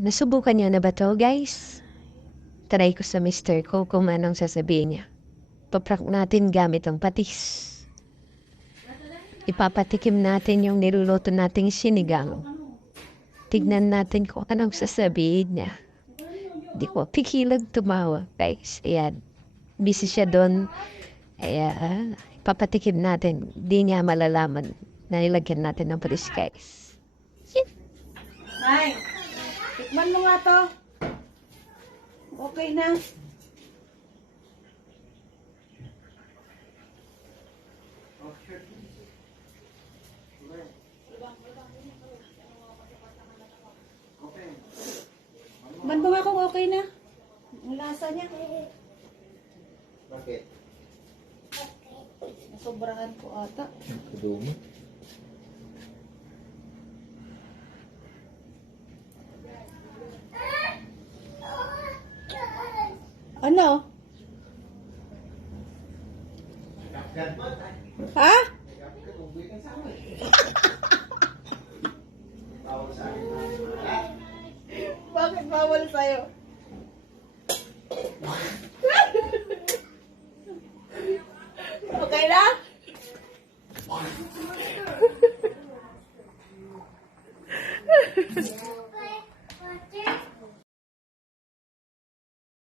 Nasubukan niyo na ba 'to, guys? Try ko sa mister ko kung anong sasabihin niya. Pa-prank natin gamit ang patis. Ipapatikim natin yung niluluto nating sinigang. Tignan natin kung anong sasabihin niya. Di ko pigilang tumawa, guys. Ayan. Busy siya doon. Ayan. Ipapatikim natin. Di niya malalaman na nilagyan natin ng patis, guys. Ay, tikman mo nga to. Okay na. Tikman mo nga kung okay na. Ang lasa niya. Bakit? Nasobrahan ko ata. Dumi. Ano? Ha? Bakit bawal sa'yo? Okay na?